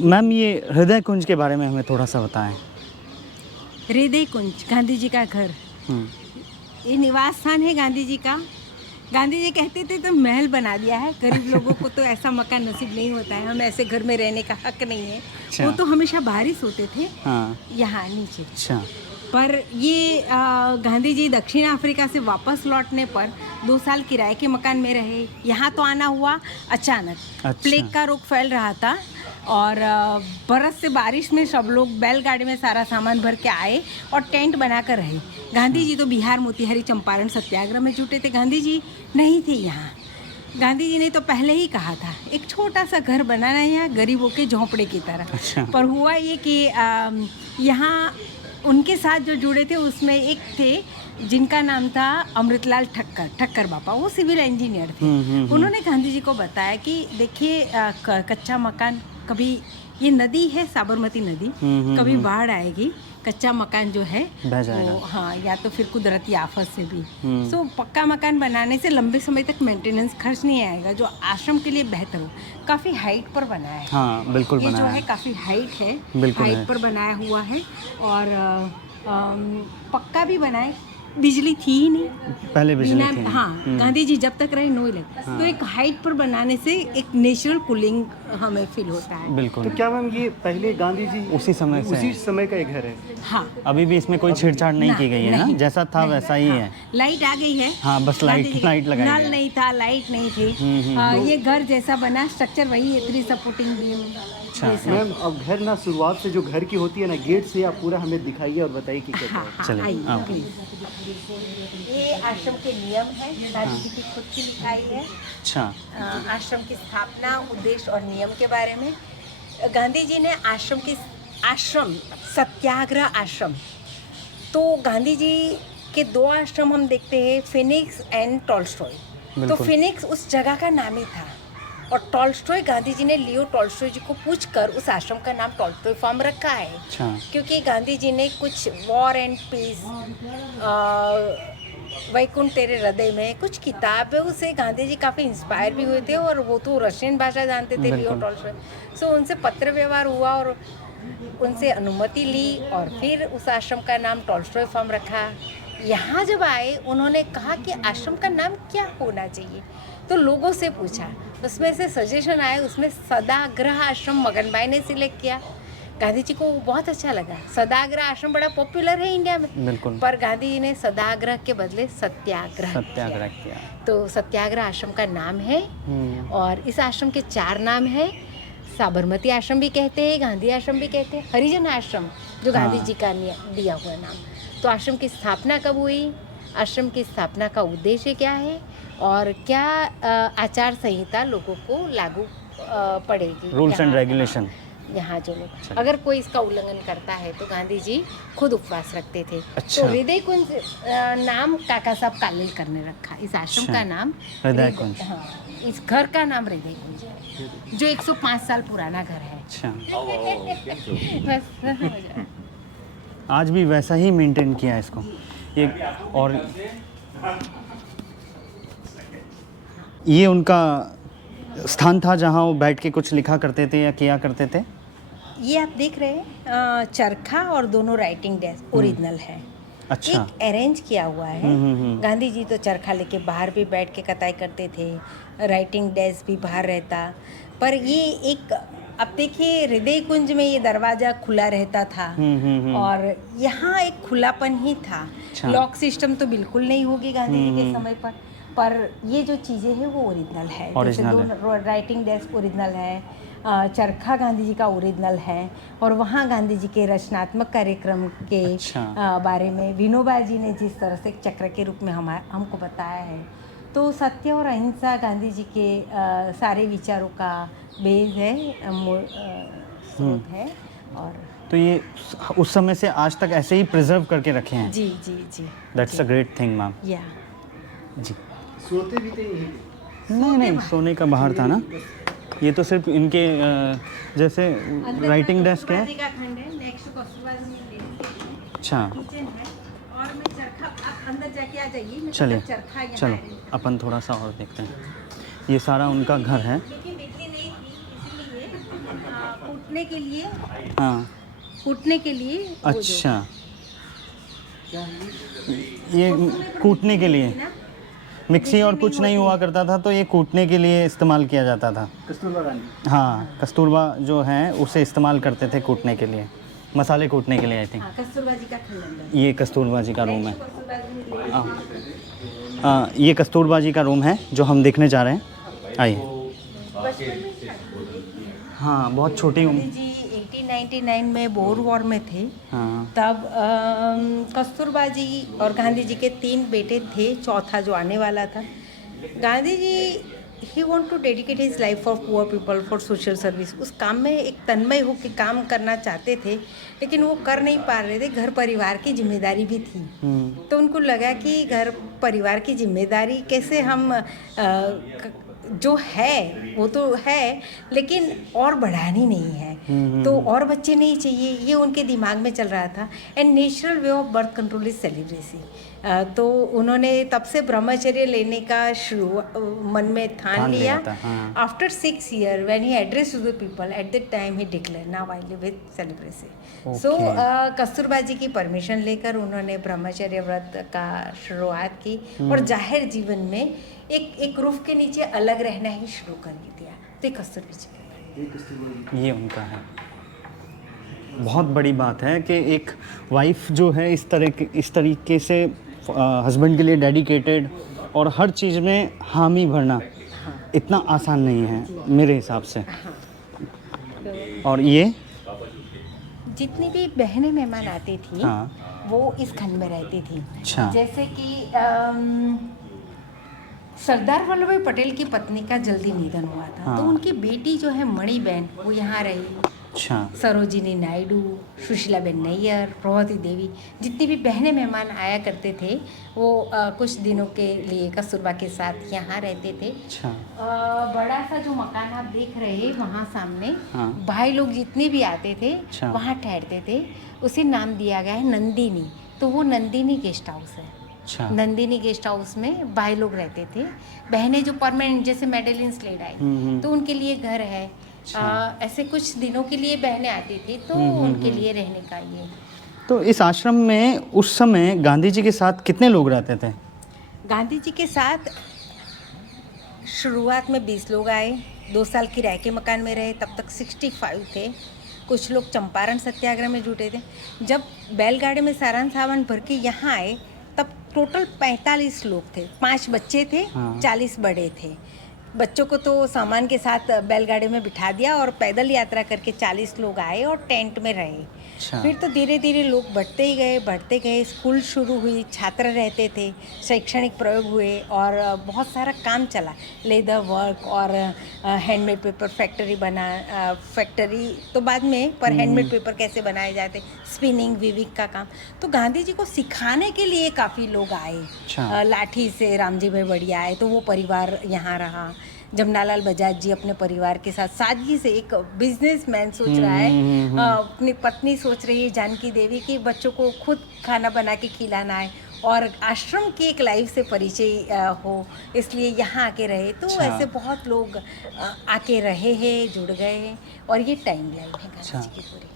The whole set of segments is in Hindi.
मैम ये हृदय कुंज के बारे में हमें थोड़ा सा बताएं। हृदय कुंज गांधी जी का घर, ये निवास स्थान है गांधी जी का। गांधी जी कहते थे तो महल बना दिया है, गरीब लोगों को तो ऐसा मकान नसीब नहीं होता है, हम ऐसे घर में रहने का हक नहीं है। अच्छा। वो तो हमेशा बाहर ही सोते थे, हाँ। यहाँ नीचे। अच्छा। पर ये गांधी जी दक्षिण अफ्रीका से वापस लौटने पर 2 साल किराए के मकान में रहे। यहाँ तो आना हुआ अचानक। अच्छा। प्लेग का रोग फैल रहा था और बरस से बारिश में सब लोग बैलगाड़ी में सारा सामान भर के आए और टेंट बनाकर रहे। गांधी जी तो बिहार मोतिहारी चंपारण सत्याग्रह में जुटे थे, गांधी जी नहीं थे यहाँ। गांधी जी ने तो पहले ही कहा था एक छोटा सा घर बनाना है यहाँ गरीबों के झोंपड़े की तरह। अच्छा। पर हुआ ये कि यहाँ उनके साथ जो जुड़े थे उसमें एक थे जिनका नाम था अमृतलाल ठक्कर बापा, वो सिविल इंजीनियर थे। उन्होंने गांधी जी को बताया कि देखिए कच्चा मकान, कभी ये नदी है साबरमती नदी, कभी बाढ़ आएगी, कच्चा मकान जो है बह जाएगा। वो हाँ, या तो फिर कुदरती आफत से भी। सो पक्का मकान बनाने से लंबे समय तक मेंटेनेंस खर्च नहीं आएगा, जो आश्रम के लिए बेहतर हो। काफ़ी हाइट पर बनाया है। हाँ बिल्कुल ये जो बनाया है काफ़ी हाइट है, बिल्कुल है। हाइट पर बनाया हुआ है और पक्का भी बनाए। बिजली थी ही नहीं पहले बिजली बिना, थी। हाँ गांधी जी जब तक रहे नो इलेक्ट्रिक। तो एक हाइट पर बनाने से एक नेचुरल कूलिंग हमें फील होता है। बिल्कुल। तो क्या मैम ये पहले गांधी जी उसी समय से उसी समय का एक घर है? हाँ, अभी भी इसमें कोई छेड़छाड़ नहीं की गई है ना, नहीं, जैसा था वैसा ही है। लाइट आ गई है। हाँ, बस गांधी लाइट जी- लाइट लगाई नल है। नहीं था, लाइट नहीं थी। ये घर जैसा बना, स्ट्रक्चर वही है, 3 सपोर्टिंग बीम। मैम अब घर ना शुरुआत से जो घर की होती है ना, गेट से आप पूरा हमें दिखाइए और बताइए कि कैसा हाँ, है। हाँ, चलिए, आइए, आओ। प्लीज। ये आश्रम के नियम है, गांधी जी की खुद की लिखाई है। अच्छा। आश्रम की स्थापना, उद्देश्य और नियम के बारे में गांधी जी ने आश्रम सत्याग्रह आश्रम, तो गांधी जी के 2 आश्रम हम देखते हैं, फिनिक्स एंड टॉल्स्टॉय। तो बिल्कुल। फिनिक्स उस जगह का नाम ही था और टॉल्स्टॉय गांधी जी ने लियो टॉल्स्टॉय जी को पूछकर उस आश्रम का नाम टॉल्स्टॉय फार्म रखा है। अच्छा। क्योंकि गांधी जी ने कुछ वॉर एंड पीस, वैकुंठ तेरे हृदय में कुछ किताब है, उससे गांधी जी काफ़ी इंस्पायर भी हुए थे और वो तो रशियन भाषा जानते थे, लियो टॉल्स्टॉय। सो उनसे पत्र व्यवहार हुआ और उनसे अनुमति ली और फिर उस आश्रम का नाम टॉल्स्टॉय फार्म रखा। यहाँ जब आए उन्होंने कहा कि आश्रम का नाम क्या होना चाहिए, तो लोगों से पूछा, उसमें से सजेशन आए, उसमें सदाग्रह आश्रम मगनभाई ने सिलेक्ट किया। गांधी जी को वो बहुत अच्छा लगा। सदाग्रह आश्रम बड़ा पॉपुलर है इंडिया में, बिल्कुल। पर गांधी जी ने सदाग्रह के बदले सत्याग्रह किया। तो सत्याग्रह आश्रम का नाम है। और इस आश्रम के 4 नाम है। साबरमती आश्रम भी कहते हैं, गांधी आश्रम भी कहते हैं, हरिजन आश्रम जो गांधी जी का दिया हुआ नाम। तो आश्रम की स्थापना कब हुई, आश्रम की स्थापना का उद्देश्य क्या है और क्या आचार संहिता लोगों को लागू पड़ेगी, रूल्स एंड रेगुलेशन। यहाँ जो लोग अगर कोई इसका उल्लंघन करता है तो गांधी जी खुद उपवास रखते थे। अच्छा। तो हृदय कुंज नाम काका साहब कालेलकर ने रखा, इस आश्रम अच्छा। का नाम हृदय कुंज। हाँ, इस घर का नाम हृदय कुंज है, जो 105 साल पुराना घर है। अच्छा। बस आज भी वैसा ही मेंटेन किया है इसको। और ये उनका स्थान था जहाँ वो बैठ के कुछ लिखा करते थे या किया करते थे। ये आप देख रहे हैं चरखा और दोनों राइटिंग डेस्क ओरिजिनल है। अच्छा। एक अरेंज किया हुआ है। गांधी जी तो चरखा लेके बाहर भी बैठ के कताई करते थे, राइटिंग डेस्क भी बाहर रहता। पर ये एक, अब देखिए हृदय कुंज में ये दरवाज़ा खुला रहता था और यहाँ एक खुलापन ही था। अच्छा। लॉक सिस्टम तो बिल्कुल नहीं होगी गांधी जी के समय पर ये जो चीज़ें हैं वो ओरिजिनल है। जैसे दो राइटिंग डेस्क ओरिजिनल है, चरखा गांधी जी का ओरिजिनल है और वहाँ गांधी जी के रचनात्मक कार्यक्रम के बारे में विनोबा जी ने जिस तरह से एक चक्र के रूप में हमको बताया है, तो सत्य और अहिंसा गांधी जी के सारे विचारों का बेस है, स्रोत है। और तो ये उस समय से आज तक ऐसे ही प्रिजर्व करके रखे हैं। जी जी जी, that's a great thing ma'am. Yeah जी। सोते भी थे यहीं? नहीं, सोने का बाहर था ना। ये तो सिर्फ इनके जैसे राइटिंग डेस्क है। अच्छा। चलिए, चलो अपन थोड़ा सा और देखते हैं। ये सारा उनका घर है। कूटने के लिए हाँ, कूटने के लिए वो जो अच्छा, ये कूटने के लिए ना, मिक्सी और कुछ नहीं हुआ करता था, तो ये कूटने के लिए इस्तेमाल किया जाता था। कस्तूरबा गांधी। हाँ, कस्तूरबा जो है उसे इस्तेमाल करते थे कूटने के लिए, मसाले कूटने के लिए आई थिंक। हाँ, कस्तूरबा जी का खंडन। ये कस्तूरबा जी का रूम है। कस्तूरबा जी ने ये कस्तूरबा जी का रूम है जो हम देखने जा रहे हैं। आइए। हाँ, बहुत छोटी उम्र। गांधी जी 1899 में बोर वॉर में थे। हाँ, तब कस्तूरबा जी और गांधी जी के 3 बेटे थे, चौथा जो आने वाला था। Gandhi ji he want to dedicate his life for poor people, for social service. उस काम में एक तन्मय होकर काम करना चाहते थे, लेकिन वो कर नहीं पा रहे थे। घर परिवार की जिम्मेदारी भी थी, तो उनको लगा कि घर परिवार की जिम्मेदारी कैसे हम जो है वो तो है, लेकिन और बढ़ानी नहीं है, तो और बच्चे नहीं चाहिए, ये उनके दिमाग में चल रहा था। And natural way of birth control is celibacy. तो उन्होंने तब से ब्रह्मचर्य लेने का शुरू मन में ठान लिया। हाँ। After 6 years when he addressed to the people, at that time he declared, now I live with celibacy. So Kasturba ji की परमिशन लेकर उन्होंने ब्रह्मचर्य व्रत का शुरुआत की और जाहिर जीवन में एक रूफ के नीचे अलग रहना ही शुरू कर दिया। तो ये कस्तूरबा जी का ये कस्तूरबा जी। ये उनका है। बहुत बड़ी बात है कि एक वाइफ जो है इस तरीके से हस्बैंड के लिए डेडिकेटेड और हर चीज़ में हामी भरना इतना आसान नहीं है मेरे हिसाब से। और ये जितनी भी बहनें मेहमान आती थी, हाँ, वो इस खंड में रहती थी। अच्छा। जैसे कि सरदार वल्लभ भाई पटेल की पत्नी का जल्दी निधन हुआ था, हाँ। तो उनकी बेटी जो है मणिबेन, वो यहाँ रही। अच्छा, सरोजिनी नायडू, सुशीलाबेन नैयर, प्रभावती देवी, जितनी भी बहनें मेहमान आया करते थे, वो कुछ दिनों के लिए कस्तूरबा के साथ यहाँ रहते थे। अच्छा, बड़ा सा जो मकान आप देख रहे हैं वहाँ सामने, हाँ। भाई लोग जितने भी आते थे अच्छा। वहाँ ठहरते थे। उसे नाम दिया गया है नंदिनी, तो वो नंदिनी गेस्ट हाउस है। अच्छा, नंदिनी गेस्ट हाउस में भाई लोग रहते थे। बहनें जो परमानेंट, जैसे मेडेलिन स्लेड आई, तो उनके लिए घर है। ऐसे कुछ दिनों के लिए बहनें आती थी, तो उनके लिए रहने का ये। तो इस आश्रम में उस समय गांधी जी के साथ कितने लोग रहते थे? गांधी जी के साथ शुरुआत में 20 लोग आए, 2 साल किराए के मकान में रहे, तब तक 65 थे। कुछ लोग चंपारण सत्याग्रह में जुटे थे। जब बैलगाड़ी में सामान सामान भर के यहाँ आए, तब टोटल 45 लोग थे। 5 बच्चे थे, हाँ। 40 बड़े थे। बच्चों को तो सामान के साथ बैलगाड़ी में बिठा दिया और पैदल यात्रा करके 40 लोग आए और टेंट में रहे। अच्छा। फिर तो धीरे धीरे लोग बढ़ते गए। स्कूल शुरू हुई, छात्र रहते थे, शैक्षणिक प्रयोग हुए और बहुत सारा काम चला। लेदर वर्क और हैंडमेड पेपर फैक्ट्री फैक्ट्री तो बाद में, पर हैंडमेड पेपर कैसे बनाए जाते, स्पिनिंग वीविंग का काम, तो गांधी जी को सिखाने के लिए काफ़ी लोग आए। अच्छा। लाठी से रामजी भाई बढ़िया आए, तो वो परिवार यहाँ रहा। जमनालाल बजाज जी अपने परिवार के साथ सादगी से, एक बिजनेसमैन सोच रहा है, अपनी पत्नी सोच रही है जानकी देवी की बच्चों को खुद खाना बना के खिलाना है और आश्रम की एक लाइफ से परिचय हो, इसलिए यहाँ आके रहे। तो अच्छा। ऐसे बहुत लोग आके रहे हैं, जुड़ गए हैं, और ये टाइम लाइन है गांधी अच्छा। जी की पूरी।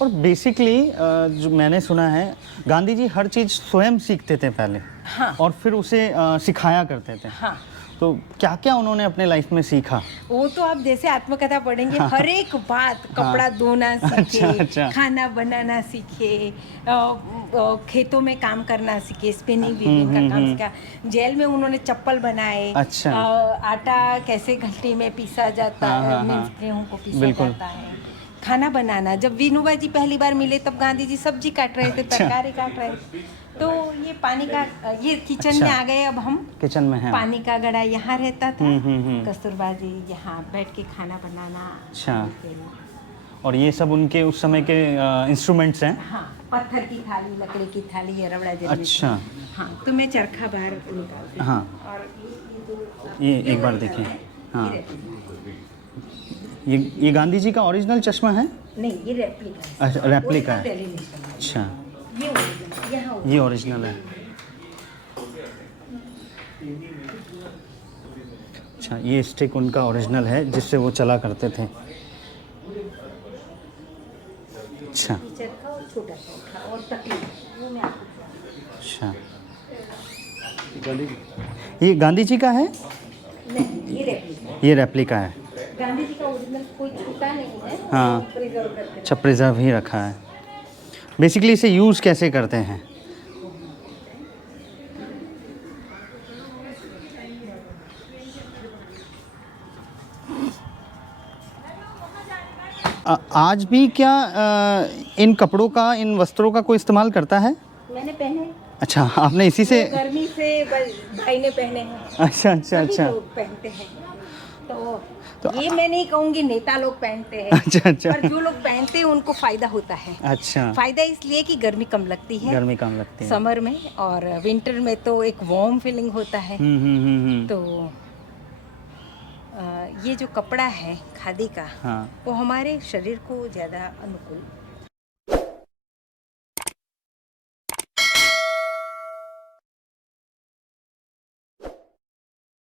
और बेसिकली जो मैंने सुना है, गांधी जी हर चीज़ स्वयं सीखते थे पहले, हाँ। और फिर उसे सिखाया करते थे। हाँ, तो क्या क्या उन्होंने अपने लाइफ में सीखा? वो तो आप जैसे आत्मकथा पढ़ेंगे, हर एक बात, कपड़ा धोना सीखे, अच्छा। खाना बनाना सीखे, खेतों में काम करना सीखे, स्पिनिंग वीविंग का काम सीखा। जेल में उन्होंने चप्पल बनाए। अच्छा। आटा कैसे घंटी में पीसा जाता है, मीन्स गेहूं को पीसा बिल्कुल। जाता है। खाना बनाना, जब विनोबा जी पहली बार मिले तब गांधी जी सब्जी काट रहे थे, तरकारी काट रहे थे। तो ये पानी का, ये किचन में आ गए। अब हम किचन में है। पानी का घड़ा यहाँ रहता था। कस्तूरबा जी यहाँ बैठ के खाना बनाना। अच्छा। और ये सब उनके उस समय के इंस्ट्रूमेंट्स हैं। हाँ, पत्थर की थाली, लकड़ी की थाली, ये रबड़ा जलेबी। अच्छा। हाँ, तो मैं चरखा बाहर निकालती हूँ। हाँ। और ये एक बार देखिए। हाँ, ये गांधी जी का ओरिजिनल चश्मा है? नहीं, ये रेप्लिका है। अच्छा, रेप्लिका है। दिल्ली नेशनल है। अच्छा, ये ओरिजिनल, यहाँ ये ओरिजिनल है। अच्छा, ये स्टिक उनका ओरिजिनल है जिससे वो चला करते थे। अच्छा चरखा और छोटा चरखा और तकली वो मैं आपको अच्छा, गांधी जी ये गांधी जी का है, नहीं ये रेप्लिका ये रेप्लिका है। गांधी जी का ओरिजिनल कोई छूटा नहीं है हाँ। प्रिजर्व करके अच्छा, प्रिजर्व ही रखा है। बेसिकली इसे यूज़ कैसे करते हैं? आज भी क्या इन कपड़ों का, इन वस्त्रों का कोई इस्तेमाल करता है? मैंने पहने अच्छा, आपने इसी से। गर्मी से भाई ने पहने हैं अच्छा अच्छा सभी अच्छा लोग पहनते हैं तो ये मैं नहीं कहूँगी नेता लोग पहनते हैं अच्छा अच्छा पर जो लोग पहनते हैं उनको फायदा होता है। अच्छा, फायदा इसलिए कि गर्मी कम लगती है गर्मी कम लगती है। समर में, और विंटर में तो एक वार्म फीलिंग होता है। तो ये जो कपड़ा है खादी का हाँ वो हमारे शरीर को ज़्यादा अनुकूल